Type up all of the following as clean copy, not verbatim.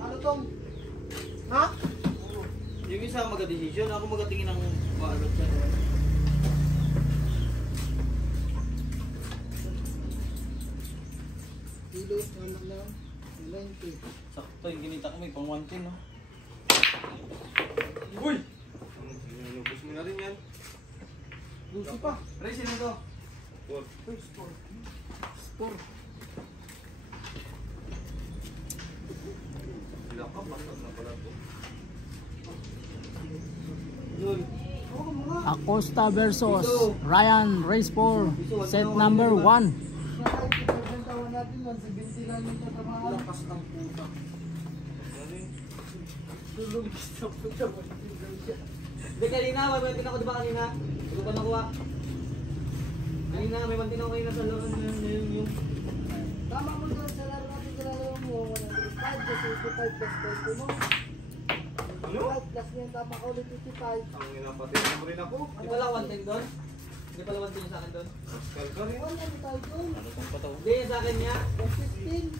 Ano tong? Ha? Yung isa mag-decision, ako magatingin ng maalot siya. Kilo, ano lang? 90. Sakto, yung ginita ko may pang 110, no? Uy! Sinulubos mo na rin yan. Lucy pa. Ray, sino to? Uy, sport. Sport. Sila ka, pasok na pala to. Yun. Acosta versus Ryan Race 4 set number 1. Nakaipagpagpantawan natin lang, 70 lang yung tatamaan. Lakas ng puta. Lulubis na puta. Hindi, kanina, may mantin ako diba kanina? Hindi ko pa nakuha. Kanina, may mantin ako kanina sa loob yung... Tama mo doon sa laro natin, kinalawa mo, 105 plus 85 plus 20 mo. Ano? 5 plus mo yung tama ka ulit 55. Ang inapatid mo rin ako. Hindi pala 110 doon? Hindi pala 110 yung sa akin doon? Oscar ka rin. Wala mo tayo doon. Ano kung pa to? Hindi, yung sa akin niya. 115.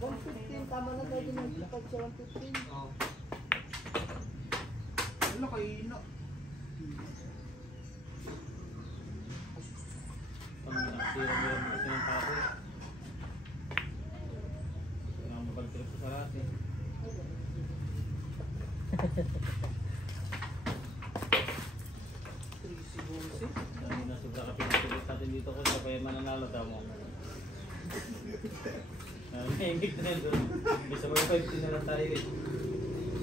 115, tama na tayo ng 55 sa 115. Oo. Wala kayo na. Sira mo yung kasi ng pako. Kailangan mapag-trip ko sa lahat eh. Dami na sobra ka pinatulit natin dito ko sa kaya mananalo tamo. Nahimik na yun doon. Bisa mo yung 50 na lang tayo eh.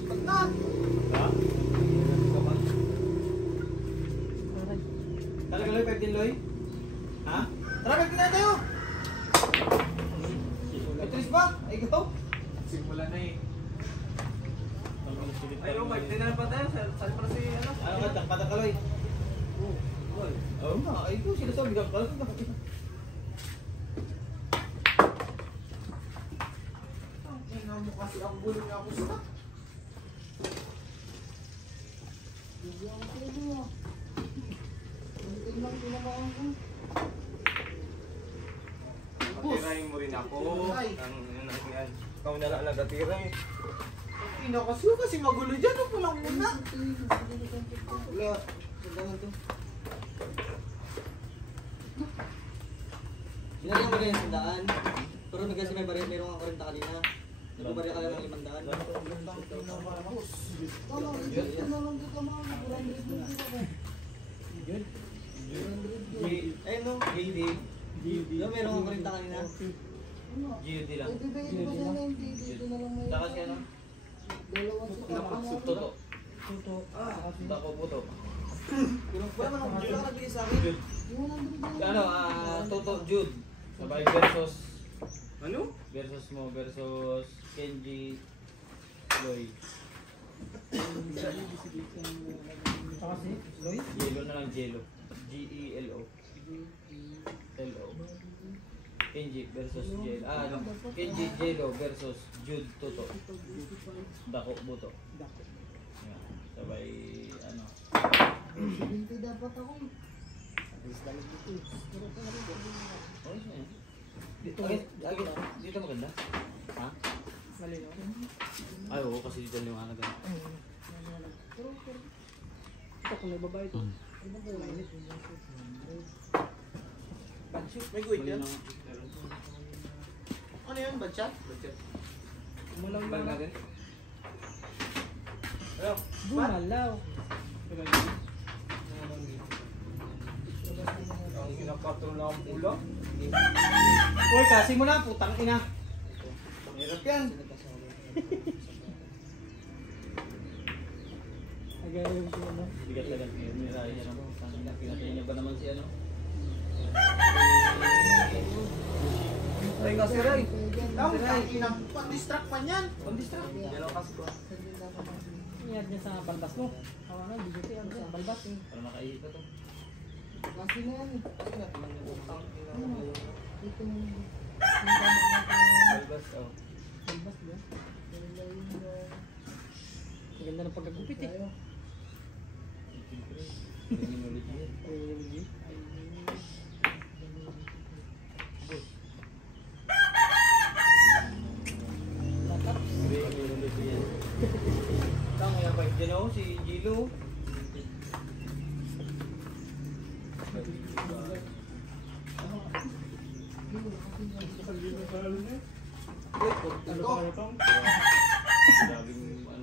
Pagkat! Ha? Talaga Loy, 15 Loy? Ha? Tara, 15 na tayo! May tris ba? Ay, ikaw? Simula na eh. Ay, Ay, Mike, dinala pa tayo. Saan pa si ano? ano ka, takpata ka Loy? Oo nga, ay ko sinasabi ka pala. Tingnan mo kasi ang gulo niya ako sa. Bigyan ko kayo mo. Tingnan ko naman ako. Patirahin mo rin ako. Yan. Ikaw na lang nagatira eh. Tingnan kasi magulo dyan. Ano po lang muna? Wala, sandangan to. Sinadyan mo na yung sandaan. Pero kasi may baril, mayroong ang 40 kanina. Nagbabaril ka lang ng 500. Tama, ito na lang dito mga 400 mo dito. Ayun no, GD. Yung mayroong ang 40 kanina. GD lang. Ibibigay ko sa 90. Dito na lang may... Saka si ano? Dalawang sa Toto. Dako puto. Wala man ang wala nagbigay sa akin. Ano, Toto Jude. Sabay versus Ano? versus mo versus Kenji Loy. Saka si Loy. Yelo na lang, Jelo. G-E-L-O. L-O. Kenji versus Jelo. Ano? Kenji Jelo versus Jude Toto. Dako buto. Yan. Sabay ano. Hindi dapat ako. Oh, yan. Dito maganda? Ha? Malinaw. Ay, oo, kasi dito liwanag. Ito kung may babae ito. May guwit yan? Ano yun? Badshot? Malaw Bag na. natin. Ano? Gumalaw. Ang inapatol na ang pula. Uy, kasi mo na, putang ina. Hirap yan. Agayon ko ano. Bigat na lang. Nirahin niya naman. Pinatay niya ba naman si ano? Ay, kasi Ray. Tawag ang inang pan-distract man yan. Pandistract. Yan ang kasi ko. Iyad niya sa balbas mo. Hawa na, BJP ano sa balbas eh. Para makaihi ka to. Kasi na yan. Ito mo. Balbas, oh. Balbas ba? Maganda ng pagkagupit eh. Ganyan ulit yan. si Gilo.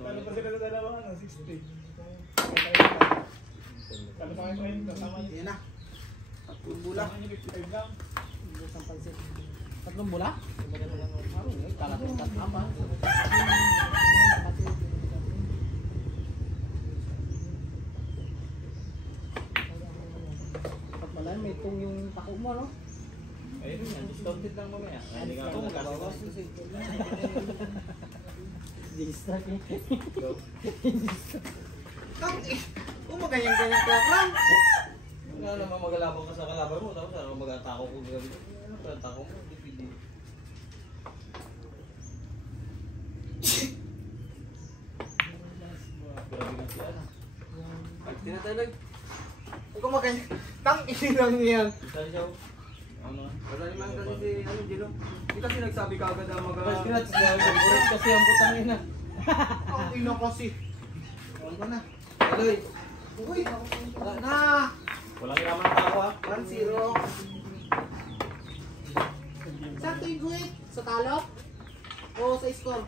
Kano pa sila sa dalawa, 60. Kano pa kayo kasama niyo? Yan na. Bula. Kasama niyo 55 lang. Tatlong bula? Pagmalan, may itong yung tako mo, no? Ayun yan, discounted lang mamaya. Hindi nga ako magkakawas. Distra eh. Go. Kung maganyan-ganyan ka lang. Nga naman magalabang ka sa kalaban mo, tapos ano mag-atako ko gabi. Ano pa atako mo? Dipidi. Grabe na siya na. Tinatalag. Kung maganyan. Tang-ina lang yan. Isa siya. Ano? Madali man kasi si ano, Gino. Hindi kasi nagsabi ka agad na Mas scratch na favorite kasi ang putang ina. Ang ina kasi. Ano na? Aloy. Uy! Wala na! Walang yaman ang tao ha. 1-0. Sakto yung guhit. Sa talo? O sa score?